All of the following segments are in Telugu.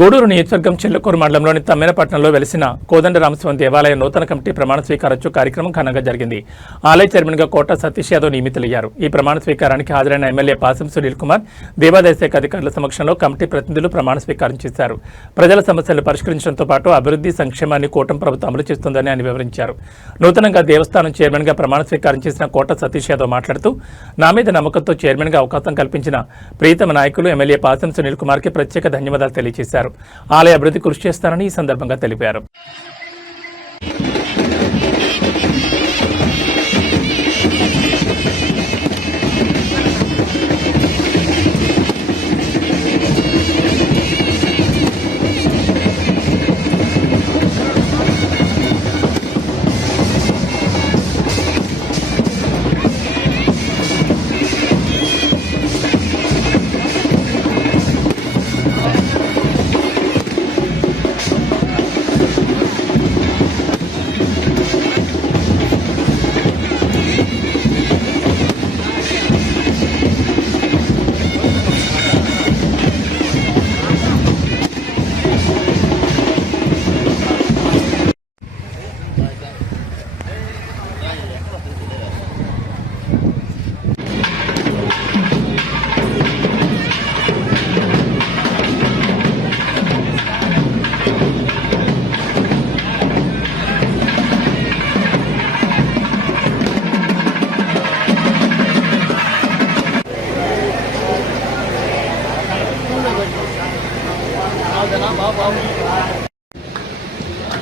గూడూరు నియోజకవర్గం చిల్లకూరు మండలంలోని తమ్మెనపట్నంలో వెలిసిన కోదండరామస్వామి దేవాలయ నూతన కమిటీ ప్రమాణ స్వీకారోత్సవ కార్యక్రమం ఘనంగా జరిగింది. ఆలయ చైర్మన్గా కోట సతీష్ యాదవ్ నియమితులయ్యారు. ఈ ప్రమాణ స్వీకారానికి హాజరైన ఎమ్మెల్యే పాసం సునీల్ కుమార్ దేవాదాయ శాఖ అధికారుల సమక్షంలో కమిటీ ప్రతినిధులు ప్రమాణ స్వీకారం చేశారు. ప్రజల సమస్యలు పరిష్కరించడంతో పాటు అభివృద్ధి సంక్షేమాన్ని కూటమి ప్రభుత్వం అమలు చేస్తుందని ఆయన వివరించారు. నూతనంగా దేవస్థానం చైర్మన్గా ప్రమాణ స్వీకారం చేసిన కోట సతీష్ యాదవ్ మాట్లాడుతూ నా మీద నమ్మకంతో చైర్మన్గా అవకాశం కల్పించిన ప్రీతమ నాయకులు ఎమ్మెల్యే పాసం సునీల్ కుమార్కి ప్రత్యేక ధన్యవాదాలు తెలియజేశారు. ఆలయ అభివృద్ధి కృషి చేస్తారని ఈ సందర్భంగా తెలిపారు.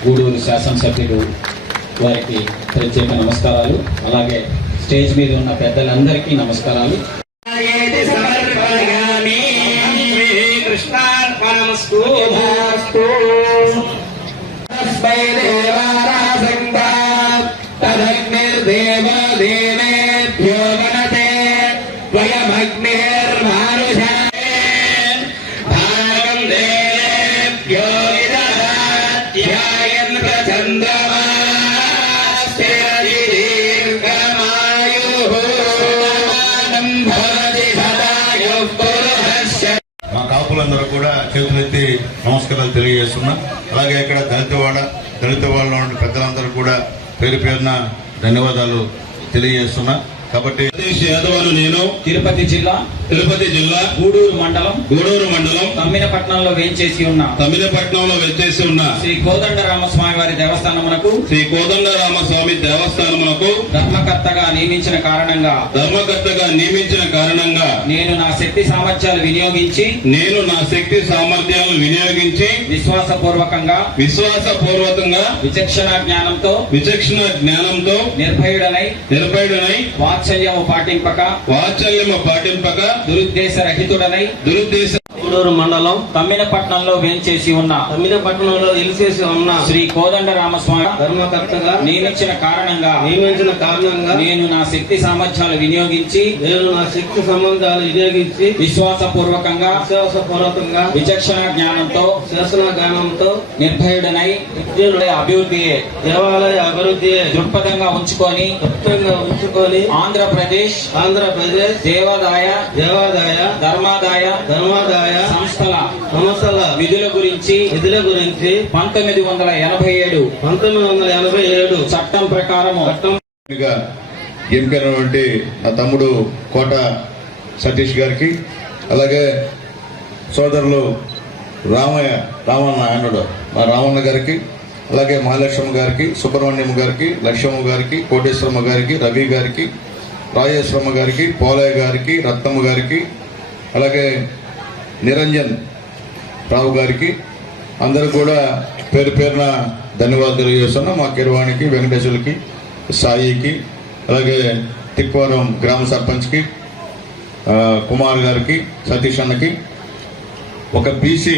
గూడూరు శాసనసభ్యులు వారికి ప్రత్యేక నమస్కారాలు. అలాగే స్టేజ్ మీద ఉన్న పెద్దలందరికీ నమస్కారాలు. ఏది సమర్పయామి శ్రీకృష్ణార్పణమస్తు. మా కాపులందరూ కూడా చేతులెత్తి నమస్కారాలు తెలియజేస్తున్నా. అలాగే ఇక్కడ దళితవాడ దళిత వాళ్ళలో ఉన్న పెద్దలందరూ కూడా పేరు పేరున ధన్యవాదాలు తెలియజేస్తున్నా. కాబట్టి సతీష్ యాదవ్ అను నేను తిరుపతి జిల్లా తిరుపతి జిల్లా గూడూరు మండలం గూడూరు మండలం తమ్మినపట్నంలో వేంచేసి ఉన్న తమిళపట్నంలో వెచ్చేసి ఉన్న శ్రీ కోదండ రామస్వామి వారి దేవస్థానమునకు శ్రీ కోదండరామస్వామి దేవస్థానమునకు ధర్మకర్తగా నియమించిన కారణంగా ధర్మకర్తగా నియమించిన కారణంగా నేను నా శక్తి సామర్థ్యాలు వినియోగించి నేను నా శక్తి సామర్థ్యాలను వినియోగించి విశ్వాసపూర్వకంగా విశ్వాసపూర్వకంగా విచక్షణ జ్ఞానంతో విచక్షణ జ్ఞానంతో నిర్భయుడనై నిర్భయుడనై వాత్సల్యము పాటింపక వాత్సల్యము పాటింపక దురుద్దేశ రహితుడనై దురుద్దేశ గూడూరు మండలం తమ్మినపట్నంలో వేంచేసి ఉన్న తమిళపట్నంలో నిలిచేసి ఉన్న శ్రీ కోదండ రామస్వామి ధర్మకర్తగా నియమించిన కారణంగా నియమించిన కారణంగా నేను నా శక్తి సామర్థ్యాలు వినియోగించి నేను నా శక్తి సంబంధాలు వినియోగించి విశ్వాసపూర్వకంగా విశ్వాసపూర్వకంగా విచక్షణ జ్ఞానంతో శాసన గానంతో నిర్భయుడనై అభివృద్ధి దేవాలయ అభివృద్ధి దృక్పథంగా ఉంచుకొని గుప్తంగా ఉంచుకొని ఆంధ్రప్రదేశ్ ఆంధ్రప్రదేశ్ దేవాదాయ దేవాదాయ ధర్మాదాయ సంస్థల సంస్థల విధుల గురించి విధుల గురించి పంతొమ్మిది వందల ఎనభై ఏడు పంతొమ్మిది వందల ఎనభై ఏడు చట్టం గా ఎంపికైనటువంటి నా తమ్ముడు కోట సతీష్ గారికి అలాగే సోదరులు రామయ్య రామన్న ఆయనడు మా రామన్న గారికి అలాగే మహాలక్ష్మ గారికి సుబ్రహ్మణ్యం గారికి లక్ష్మమ్మ గారికి కోటేశ్వరమ్మ గారికి రవి గారికి రాజేశ్వరమ్మ గారికి పోలయ్య గారికి రత్నమ్మ గారికి అలాగే నిరంజన్ రావు గారికి అందరూ కూడా పేరు పేరున ధన్యవాదాలు తెలియజేస్తున్నాం. మా కిరవాణికి వెంకటేశ్వరికి సాయికి అలాగే తిక్వరం గ్రామ సర్పంచ్కి కుమార్ గారికి సతీష్ అన్నకి ఒక బీసీ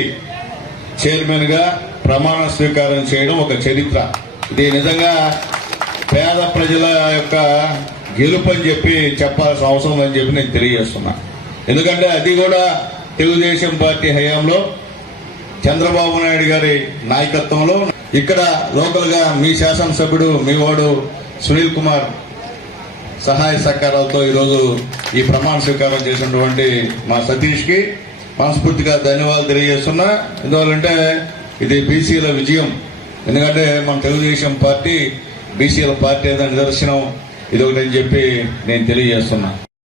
చైర్మన్గా ప్రమాణ స్వీకారం చేయడం ఒక చరిత్ర. ఇది నిజంగా పేద ప్రజల యొక్క గెలుపు అని చెప్పి చెప్పాల్సిన అవసరం అని చెప్పి నేను తెలియజేస్తున్నా. ఎందుకంటే అది కూడా తెలుగుదేశం పార్టీ హయాంలో చంద్రబాబు నాయుడు గారి నాయకత్వంలో ఇక్కడ లోకల్గా మీ శాసనసభ్యుడు మీ వాడు సునీల్ కుమార్ సహాయ సహకారాలతో ఈరోజు ఈ ప్రమాణ స్వీకారం చేసినటువంటి మా సతీష్కి మనస్ఫూర్తిగా ధన్యవాదాలు తెలియజేస్తున్నా. ఎందువల్లంటే ఇది బీసీల విజయం. ఎందుకంటే మన తెలుగుదేశం పార్టీ బీసీల పార్టీ దాని నిదర్శనం. ఇది ఒకటని చెప్పి నేను తెలియజేస్తున్నా.